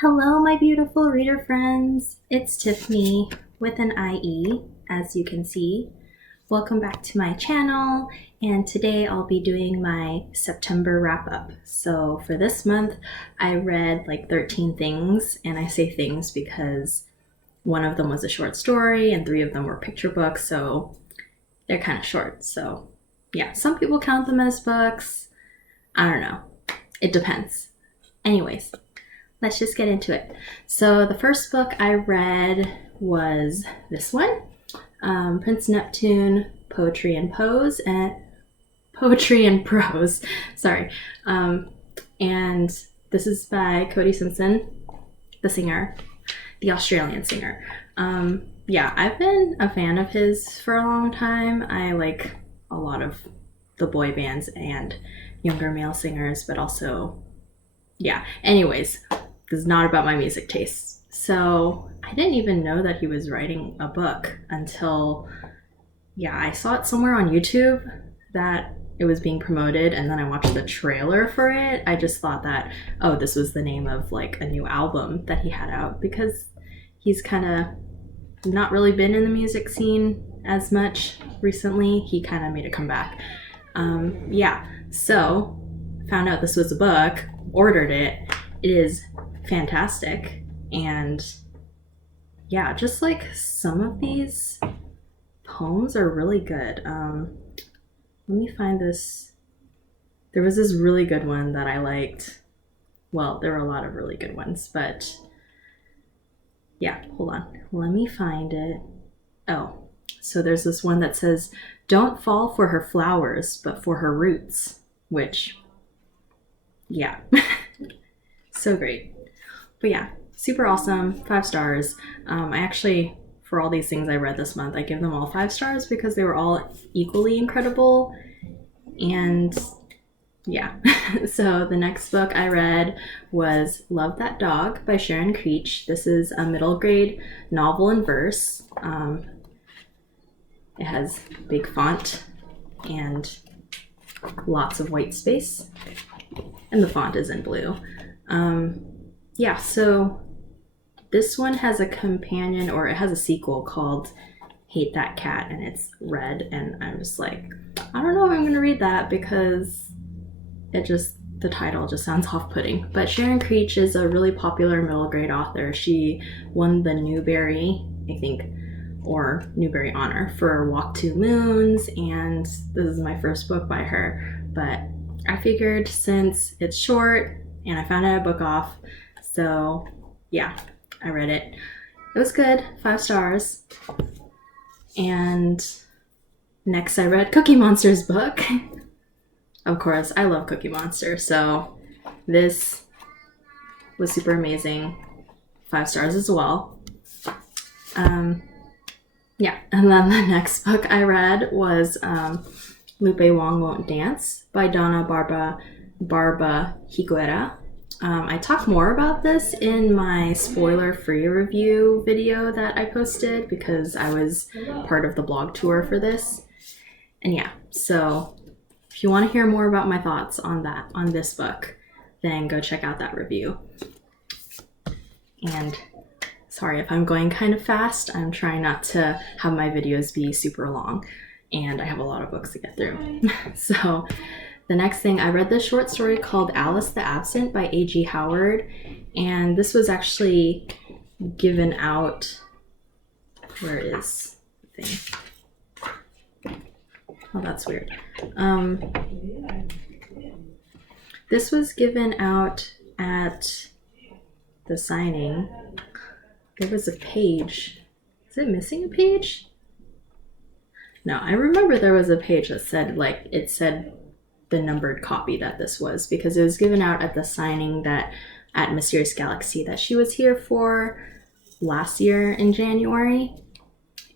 Hello, my beautiful reader friends. It's Tiffany with an IE, as you can see. Welcome back to my channel, and today I'll be doing my September wrap-up. So for this month, I read like 13 things, and I say things because one of them was a short story and 3 of them were picture books, so they're kind of short. So yeah, some people count them as books. I don't know. It depends. Anyways, let's just get into it. So the first book I read was this one, Prince Neptune, Poetry and Prose. Sorry. And this is by Cody Simpson, the singer, the Australian singer. Yeah, I've been a fan of his for a long time. I like a lot of the boy bands and younger male singers, but also, yeah. Anyways, this is not about my music tastes. So I didn't even know that he was writing a book until, yeah, I saw it somewhere on YouTube that it was being promoted, and then I watched the trailer for it. I just thought that, oh, this was the name of like a new album that he had out, because he's kind of not really been in the music scene as much recently. He kind of made a comeback. Yeah, so found out this was a book, ordered it. It is fantastic, and yeah, just like some of these poems are really good. Let me find this. There was this really good one that I liked. Well, there were a lot of really good ones, but yeah, hold on. Let me find it. Oh, so there's this one that says, "Don't fall for her flowers, but for her roots," which, yeah, so great. But yeah, super awesome, 5 stars. I actually, for all these things I read this month, I give them all 5 stars because they were all equally incredible. And yeah, so the next book I read was Love That Dog by Sharon Creech. This is a middle grade novel in verse. It has big font and lots of white space, and the font is in blue. Yeah, so this one has a companion, or it has a sequel called Hate That Cat, and it's red, and I was like, I don't know if I'm going to read that because the title just sounds off-putting. But Sharon Creech is a really popular middle grade author. She won the Newbery, I think, or Newbery Honor for Walk Two Moons, and this is my first book by her. But I figured since it's short and I found it at Book Off, so yeah, I read it. It was good, 5 stars. And next I read Cookie Monster's book. Of course, I love Cookie Monster, so this was super amazing. 5 stars as well. Yeah, and then the next book I read was Lupe Wong Won't Dance by Donna Barba Higuera. I talk more about this in my spoiler-free review video that I posted because I was part of the blog tour for this. And yeah, so if you want to hear more about my thoughts on this book, then go check out that review. And sorry if I'm going kind of fast. I'm trying not to have my videos be super long, and I have a lot of books to get through. So the next thing, I read this short story called Alice the Absent by A.G. Howard, and this was actually given out, where is the thing? Oh, that's weird. This was given out at the signing. There was a page. Is it missing a page? No, I remember there was a page that said, like, it said the numbered copy that this was, because it was given out at the signing that at Mysterious Galaxy that she was here for last year in January,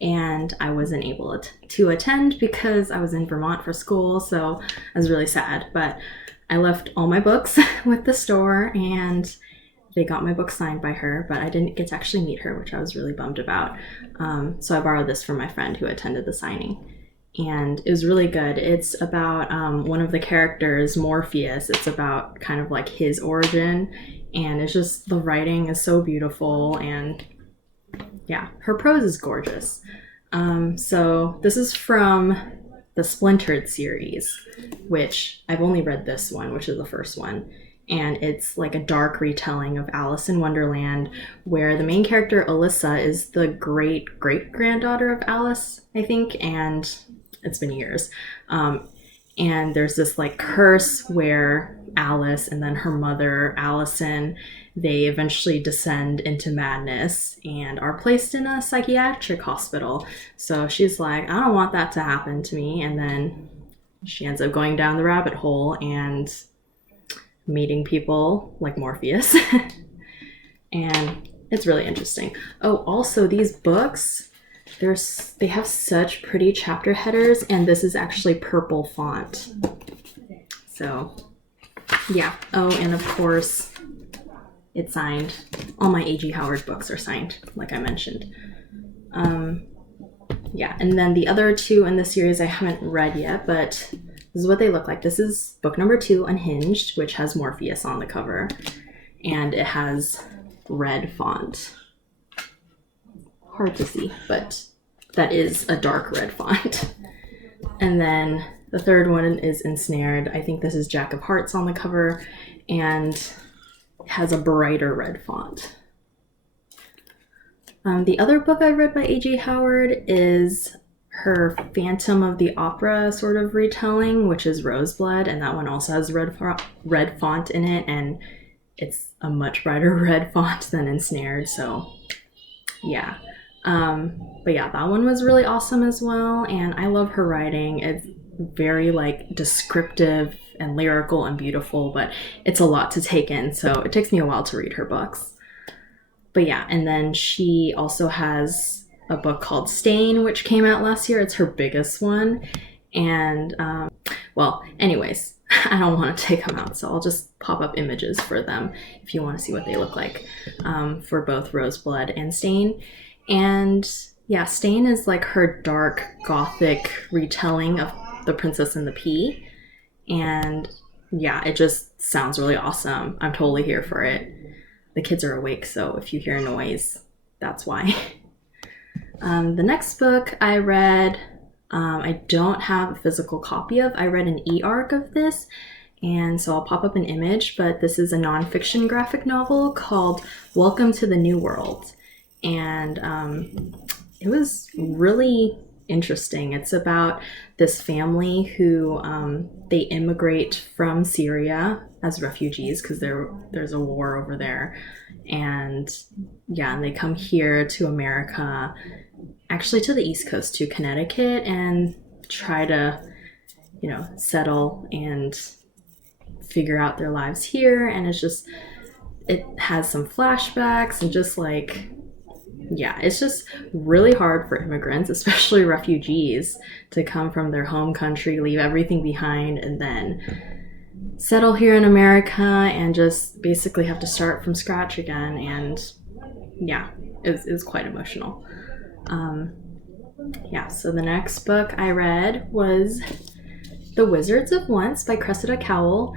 and I wasn't able to attend because I was in Vermont for school, so I was really sad. But I left all my books with the store, and they got my book signed by her, but I didn't get to actually meet her, which I was really bummed about. So I borrowed this from my friend who attended the signing. and it was really good. It's about one of the characters, Morpheus. It's about kind of like his origin, and it's just, the writing is so beautiful, and yeah, her prose is gorgeous. So this is from the Splintered series, which I've only read this one, which is the first one. And it's like a dark retelling of Alice in Wonderland, where the main character, Alyssa, is the great-great-granddaughter of Alice, I think, and it's been years. And there's this like curse where Alice and then her mother, Allison, they eventually descend into madness and are placed in a psychiatric hospital. So she's like, I don't want that to happen to me. And then she ends up going down the rabbit hole and meeting people like Morpheus. And it's really interesting. Oh, also these books, they have such pretty chapter headers, and this is actually purple font. So yeah. Oh, and of course it's signed. All my A.G. Howard books are signed, like I mentioned. Yeah, and then the other two in the series I haven't read yet, but this is what they look like. This is book number 2, Unhinged, which has Morpheus on the cover, and it has red font. Hard to see, but that is a dark red font. And then the third one is Ensnared. I think this is Jack of Hearts on the cover, and it has a brighter red font. The other book I read by A.G. Howard is her Phantom of the Opera sort of retelling, which is Roseblood, and that one also has red font in it, and it's a much brighter red font than Ensnared, so yeah. But yeah, that one was really awesome as well, and I love her writing. It's very like descriptive and lyrical and beautiful, but it's a lot to take in, so it takes me a while to read her books. But yeah, and then she also has a book called Stain, which came out last year. It's her biggest one. And, well, anyways, I don't want to take them out, so I'll just pop up images for them if you want to see what they look like, for both Roseblood and Stain. And yeah, Stain is like her dark gothic retelling of The Princess and the Pea. And yeah, it just sounds really awesome. I'm totally here for it. The kids are awake, so if you hear a noise, that's why. The next book I read, I don't have a physical copy of. I read an e-arc of this, and so I'll pop up an image, but this is a nonfiction graphic novel called Welcome to the New World. And it was really interesting. It's about this family who they immigrate from Syria as refugees because there's a war over there, and yeah, and they come here to America, actually to the East Coast, to Connecticut, and try to, you know, settle and figure out their lives here. And it has some flashbacks and just like, yeah, it's just really hard for immigrants, especially refugees, to come from their home country, leave everything behind, and then settle here in America and just basically have to start from scratch again. And yeah, it was quite emotional. Yeah, so the next book I read was The Wizards of Once by Cressida Cowell.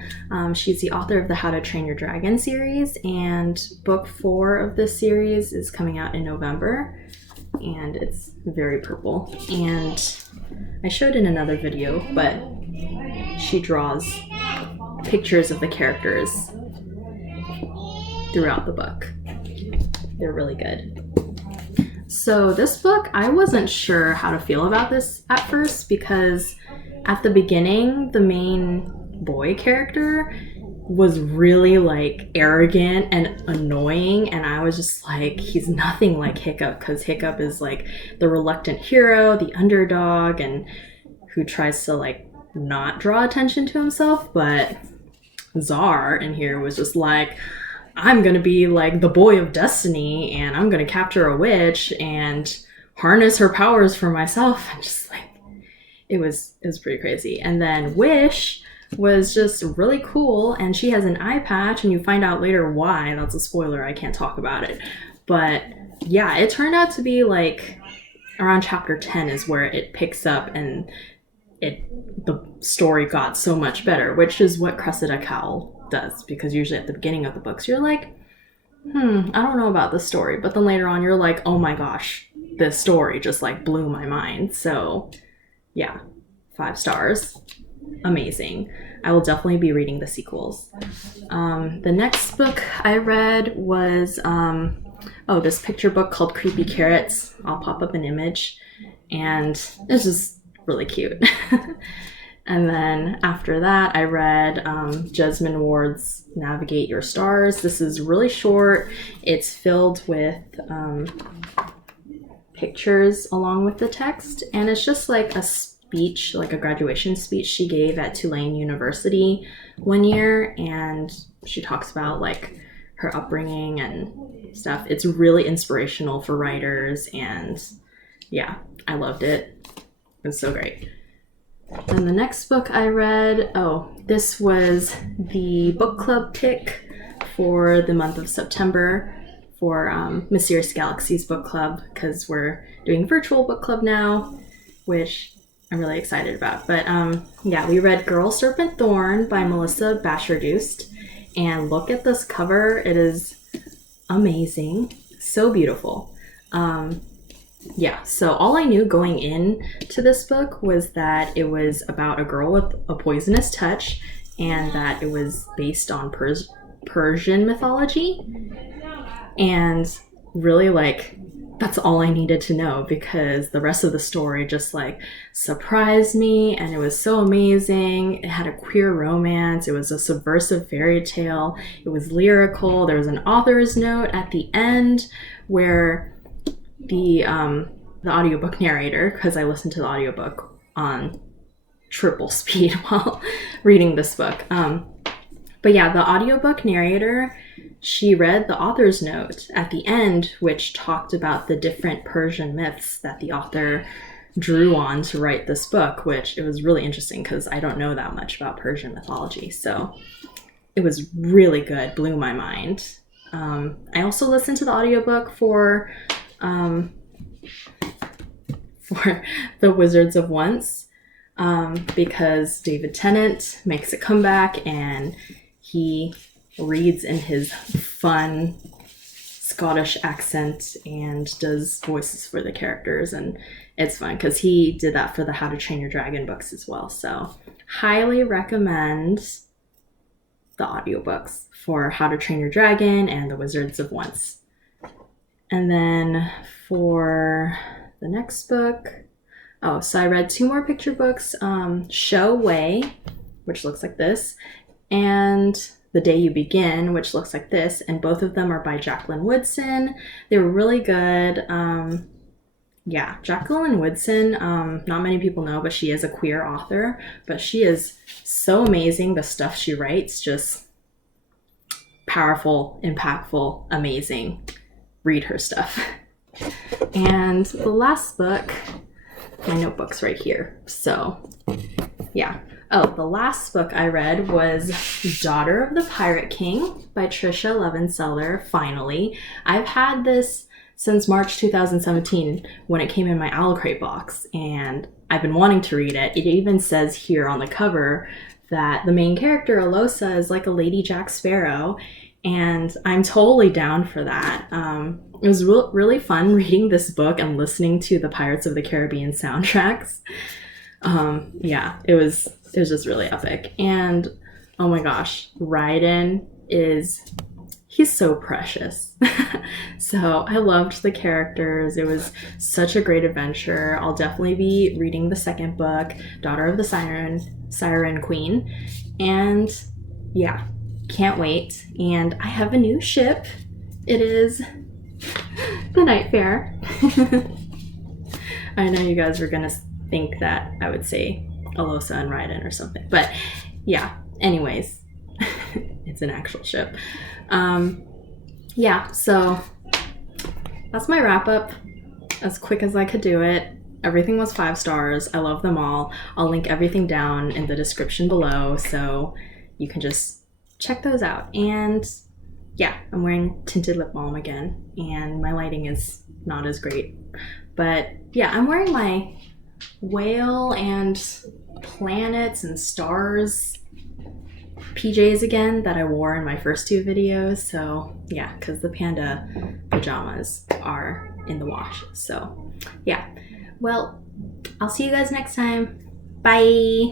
She's the author of the How to Train Your Dragon series, and book 4 of this series is coming out in November, and it's very purple. And I showed in another video, but she draws pictures of the characters throughout the book. They're really good. So this book, I wasn't sure how to feel about this at first, because at the beginning, the main boy character was really like arrogant and annoying, and I was just like, he's nothing like Hiccup, because Hiccup is like the reluctant hero, the underdog, and who tries to like not draw attention to himself. But Czar in here was just like, I'm gonna be like the boy of destiny, and I'm gonna capture a witch and harness her powers for myself. And just like, it was pretty crazy. And then Wish was just really cool, and she has an eye patch, and you find out later why. That's a spoiler, I can't talk about it. But yeah, it turned out to be like around chapter 10 is where it picks up, and the story got so much better, which is what Cressida Cowell does, because usually at the beginning of the books you're like, I don't know about this story, but then later on you're like, oh my gosh, this story just like blew my mind. So yeah, 5 stars. Amazing. I will definitely be reading the sequels. The next book I read was this picture book called Creepy Carrots. I'll pop up an image, and it's just really cute. And then after that, I read Jesmyn Ward's Navigate Your Stars. This is really short. It's filled with pictures along with the text, and it's just like a speech, like a graduation speech she gave at Tulane University one year, and she talks about like her upbringing and stuff. It's really inspirational for writers, and yeah, I loved it. It's so great. And the next book I read, this was the book club pick for the month of September for Mysterious Galaxies book club, because we're doing virtual book club now, which I'm really excited about. But we read Girl, Serpent, Thorn by Melissa Basherdust, and look at this cover. It is amazing, so beautiful. So all I knew going in to this book was that it was about a girl with a poisonous touch, and that it was based on Persian mythology. And really, like, that's all I needed to know, because the rest of the story just like surprised me, and it was so amazing. It had a queer romance. It was a subversive fairy tale. It was lyrical. There was an author's note at the end where the audiobook narrator, because I listened to the audiobook on triple speed while reading this book. The audiobook narrator, she read the author's note at the end, which talked about the different Persian myths that the author drew on to write this book, which it was really interesting because I don't know that much about Persian mythology. So it was really good, blew my mind. I also listened to the audiobook for The Wizards of Once, because David Tennant makes a comeback, and he reads in his fun Scottish accent and does voices for the characters, and it's fun because he did that for the How to Train Your Dragon books as well. So highly recommend the audiobooks for How to Train Your Dragon and The Wizards of Once. And then for the next book, so I read 2 more picture books, Show Way, which looks like this, and The Day You Begin, which looks like this, and both of them are by Jacqueline Woodson. They were really good. Jacqueline Woodson, not many people know, but she is a queer author, but she is so amazing. The stuff she writes, just powerful, impactful, amazing. Read her stuff. And the last book, my notebook's right here. So, yeah. The last book I read was Daughter of the Pirate King by Tricia Levenseller, finally. I've had this since March 2017 when it came in my Owl Crate box, and I've been wanting to read it. It even says here on the cover that the main character, Alosa, is like a Lady Jack Sparrow, and I'm totally down for that. It was really fun reading this book and listening to the Pirates of the Caribbean soundtracks. It was just really epic. And oh my gosh, Raiden he's so precious. So I loved the characters. It was such a great adventure. I'll definitely be reading the second book, Daughter of the Siren Queen. And yeah, can't wait. And I have a new ship. It is the Night Fair. I know you guys were gonna think that I would say Alosa and Raiden or something, but yeah, anyways, it's an actual ship. So that's my wrap up, as quick as I could do it. Everything was 5 stars. I love them all. I'll link everything down in the description below, so you can just check those out. And yeah, I'm wearing tinted lip balm again, and my lighting is not as great, but yeah, I'm wearing my whale and planets and stars PJs again that I wore in my first 2 videos. So yeah, because the panda pajamas are in the wash. So yeah, well, I'll see you guys next time. Bye.